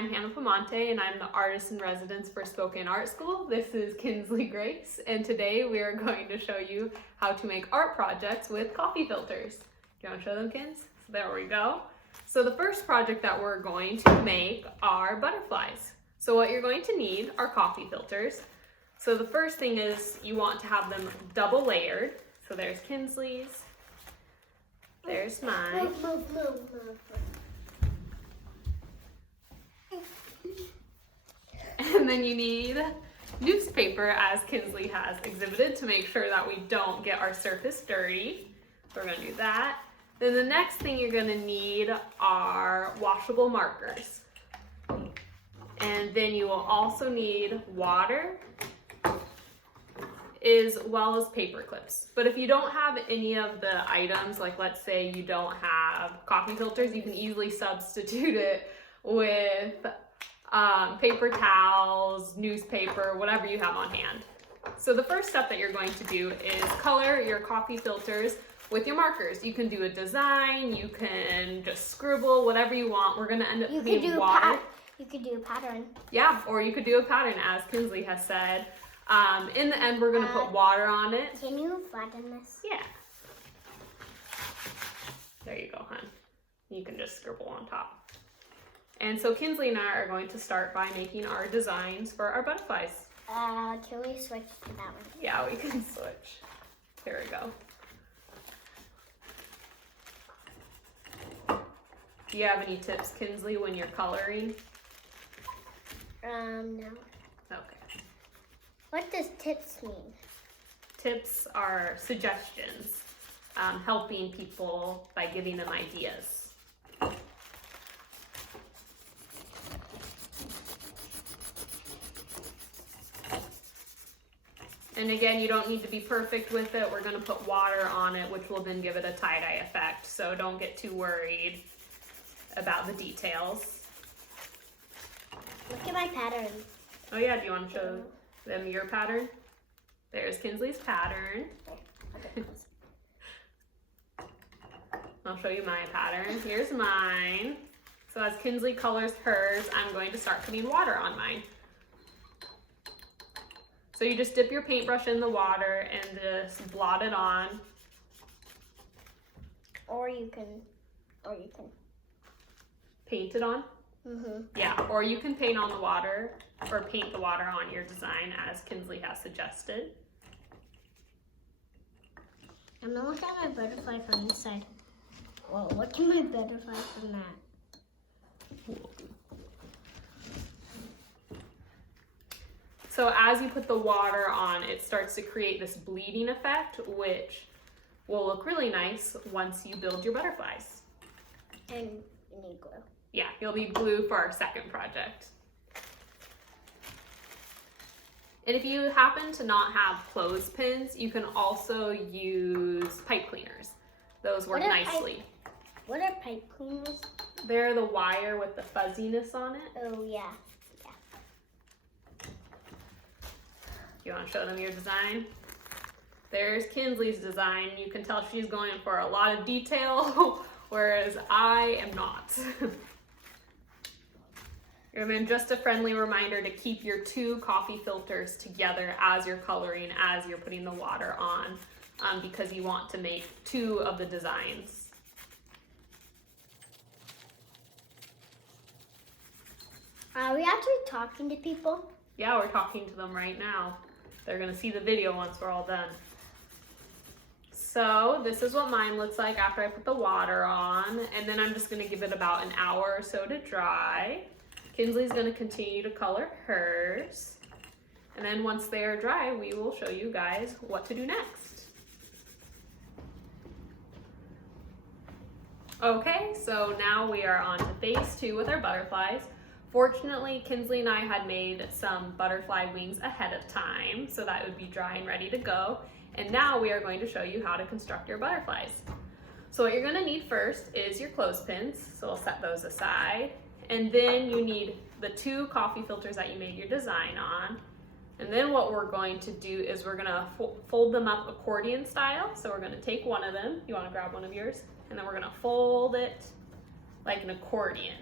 I'm Hannah Pomante, and I'm the artist in residence for Spokane Art School. This is Kinsley Grace, and today we are going to show you how to make art projects with coffee filters. Do you want to show them, Kins? So there we go. So the first project that we're going to make are butterflies. So what you're going to need are coffee filters. So the first thing is you want to have them double layered. So there's Kinsley's, there's mine. Move. And then you need newspaper, as Kinsley has exhibited, to make sure that we don't get our surface dirty. So we're gonna do that. Then the next thing you're gonna need are washable markers. And then you will also need water, as well as paper clips. But if you don't have any of the items, like let's say you don't have coffee filters, you can easily substitute it with paper towels, newspaper, whatever you have on hand. So the first step that you're going to do is color your coffee filters with your markers. You can do a design, you can just scribble, whatever you want. We're gonna end up putting water. You could do a pattern. Yeah, or you could do a pattern, as Kinsley has said. In the end, we're gonna put water on it. Can you flatten this? Yeah. There you go, hon. You can just scribble on top. And so Kinsley and I are going to start by making our designs for our butterflies. Can we switch to that one? Yeah, we can switch. Here we go. Do you have any tips, Kinsley, when you're coloring? No. Okay. What does tips mean? Tips are suggestions, helping people by giving them ideas. And again, you don't need to be perfect with it. We're gonna put water on it, which will then give it a tie-dye effect. So don't get too worried about the details. Look at my pattern. Oh yeah, do you want to show them your pattern? There's Kinsley's pattern. I'll show you my pattern. Here's mine. So as Kinsley colors hers, I'm going to start putting water on mine. So you just dip your paintbrush in the water and just blot it on. Or you can Paint it on? Mm-hmm. Yeah, or you can paint on the water or paint the water on your design, as Kinsley has suggested. I'm gonna look at my butterfly from this side. Whoa, what can my butterfly from that? So as you put the water on, it starts to create this bleeding effect, which will look really nice once you build your butterflies. And you need glue. Yeah, you'll need glue for our second project. And if you happen to not have clothespins, you can also use pipe cleaners. Those work nicely. What are pipe cleaners? They're the wire with the fuzziness on it. Oh, yeah. You want to show them your design? There's Kinsley's design. You can tell she's going for a lot of detail, whereas I am not. And then just a friendly reminder to keep your two coffee filters together as you're coloring, as you're putting the water on, because you want to make two of the designs. Are we actually talking to people? Yeah, we're talking to them right now. They're gonna see the video once we're all done. So this is what mine looks like after I put the water on, and then I'm just gonna give it about an hour or so to dry. Kinsley's gonna continue to color hers. And then once they are dry, we will show you guys what to do next. Okay, so now we are on to phase 2 with our butterflies. Fortunately, Kinsley and I had made some butterfly wings ahead of time, so that would be dry and ready to go. And now we are going to show you how to construct your butterflies. So what you're gonna need first is your clothespins, so we'll set those aside. And then you need the two coffee filters that you made your design on. And then what we're going to do is we're gonna fold them up accordion style. So we're gonna take one of them, you wanna grab one of yours, and then we're gonna fold it like an accordion.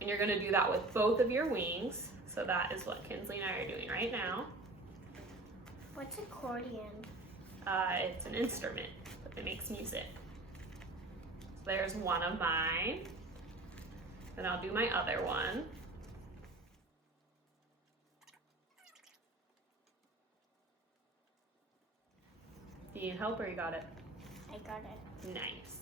And you're gonna do that with both of your wings. So that is what Kinsley and I are doing right now. What's accordion? It's an instrument, but it makes music. So there's one of mine. Then I'll do my other one. Do you need help or you got it? I got it. Nice.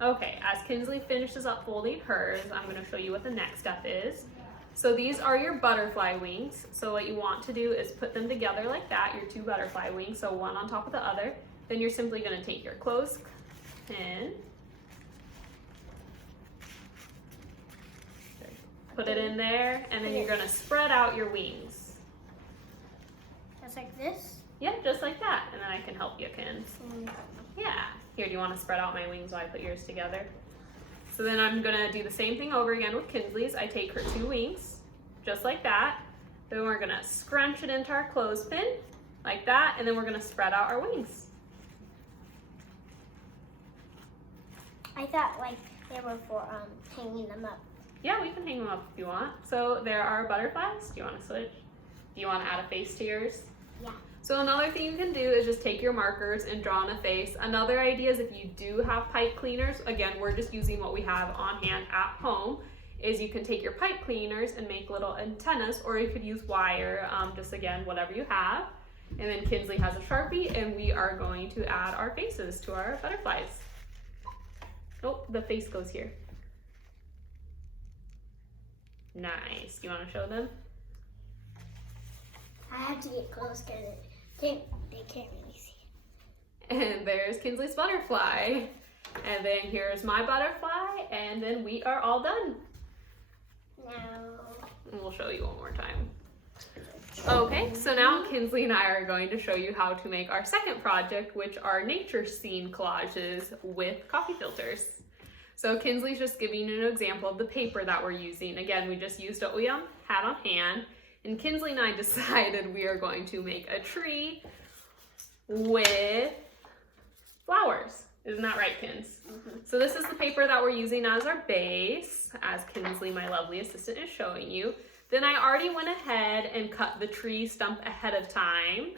Okay, as Kinsley finishes up folding hers, I'm going to show you what the next step is. So these are your butterfly wings. So what you want to do is put them together like that, your two butterfly wings, so one on top of the other. Then you're simply going to take your clothespin, put it in there, and then you're going to spread out your wings. Just like this? Yeah, just like that. And then I can help you, Kins. Yeah. Here, do you want to spread out my wings while I put yours together? So then I'm gonna do the same thing over again with Kinsley's. I take her two wings, just like that. Then we're gonna scrunch it into our clothespin, like that, and then we're gonna spread out our wings. I thought like they were for hanging them up. Yeah, we can hang them up if you want. So there are butterflies. Do you wanna switch? Do you wanna add a face to yours? Yeah. So another thing you can do is just take your markers and draw on a face. Another idea is if you do have pipe cleaners, again, we're just using what we have on hand at home, is you can take your pipe cleaners and make little antennas, or you could use wire, just again, whatever you have. And then Kinsley has a Sharpie, and we are going to add our faces to our butterflies. Oh, the face goes here. Nice. Do you want to show them? I have to get close because they can't really see. And there's Kinsley's butterfly. And then here's my butterfly, and then we are all done. Now. And we'll show you one more time. Okay, so now Kinsley and I are going to show you how to make our second project, which are nature scene collages with coffee filters. So Kinsley's just giving you an example of the paper that we're using. Again, we just used what we had on hand. And Kinsley and I decided we are going to make a tree with flowers. Isn't that right, Kins? Mm-hmm. So this is the paper that we're using as our base, as Kinsley, my lovely assistant, is showing you. Then I already went ahead and cut the tree stump ahead of time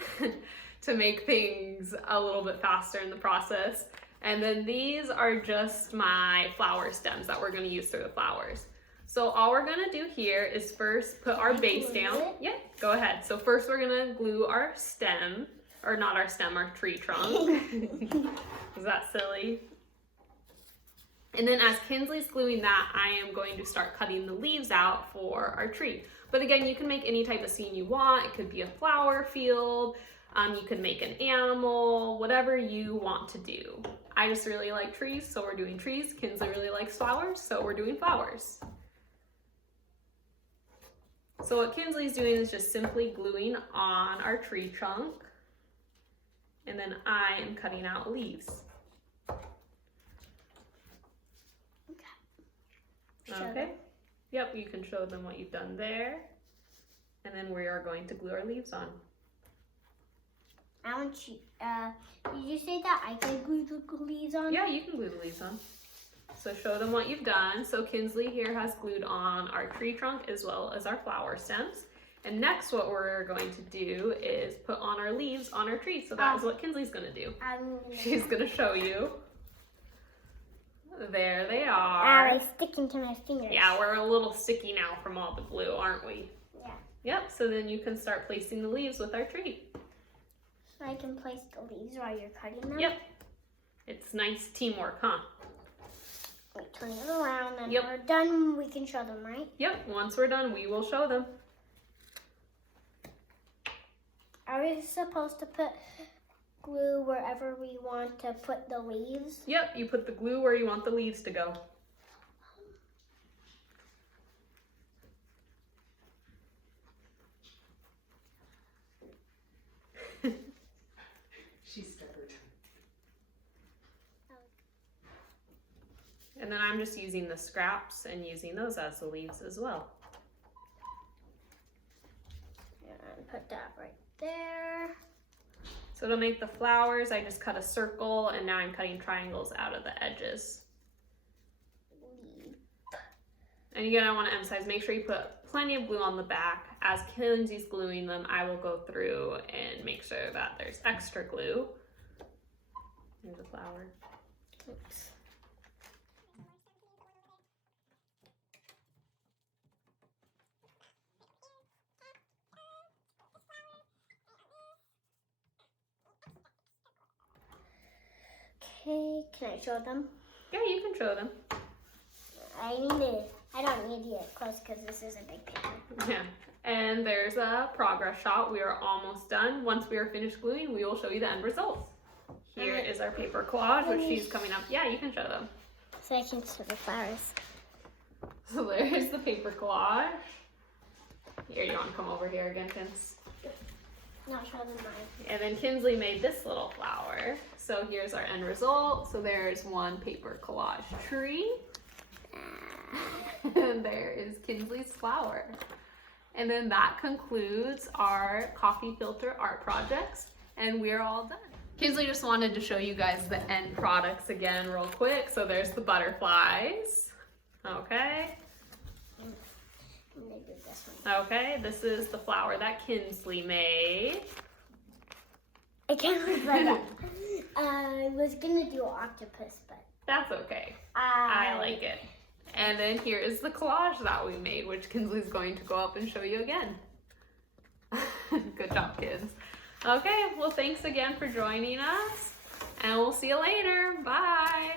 to make things a little bit faster in the process. And then these are just my flower stems that we're going to use for the flowers. So all we're gonna do here is first put our base down. Yeah, go ahead. So first we're gonna glue our stem, or not our stem, our tree trunk. Is that silly? And then as Kinsley's gluing that, I am going to start cutting the leaves out for our tree. But again, you can make any type of scene you want. It could be a flower field. You could make an animal, whatever you want to do. I just really like trees, so we're doing trees. Kinsley really likes flowers, so we're doing flowers. So what Kinsley's doing is just simply gluing on our tree trunk, and then I am cutting out leaves. Okay. Yep, you can show them what you've done there. And then we are going to glue our leaves on. I want you, did you say that I can glue the leaves on? Yeah, you can glue the leaves on. So show them what you've done. So Kinsley here has glued on our tree trunk as well as our flower stems. And next what we're going to do is put on our leaves on our tree. So that is what Kinsley's gonna do. She's gonna show you. There they are. They're sticking to my fingers. Yeah, we're a little sticky now from all the glue, aren't we? Yeah. Yep, so then you can start placing the leaves with our tree. So I can place the leaves while you're cutting them? Yep. It's nice teamwork, huh? We turn it around and Yep. we're done. We can show them, right? Yep, once we're done, we will show them. Are we supposed to put glue wherever we want to put the leaves? Yep, you put the glue where you want the leaves to go. She's stubborn. And then I'm just using the scraps and using those as the leaves as well. And put that right there. So to make the flowers, I just cut a circle and now I'm cutting triangles out of the edges. And again, I want to emphasize, make sure you put plenty of glue on the back. As Kinsley's gluing them, I will go through and make sure that there's extra glue. Here's a flower. Oops. Okay, can I show them? Yeah, you can show them. I don't need to get close because this is a big paper. Yeah. And there's a progress shot. We are almost done. Once we are finished gluing, we will show you the end results. Here is our paper collage, which she's coming up. Yeah, you can show them. So I can show the flowers. So there's the paper collage. Here, you want to come over here again, Kins? No, show them mine. And then Kinsley made this little flower. So here's our end result. So there's one paper collage tree. And there is Kinsley's flower. And then that concludes our coffee filter art projects, and we're all done. Kinsley just wanted to show you guys the end products again real quick. So there's the butterflies. Okay. Maybe this one. Okay, this is the flower that Kinsley made. I can't remember. I was gonna do octopus, but That's okay. I like it. And then here is the collage that we made, which Kinsley's going to go up and show you again. Good job, kids. Okay, well, thanks again for joining us, and we'll see you later. Bye.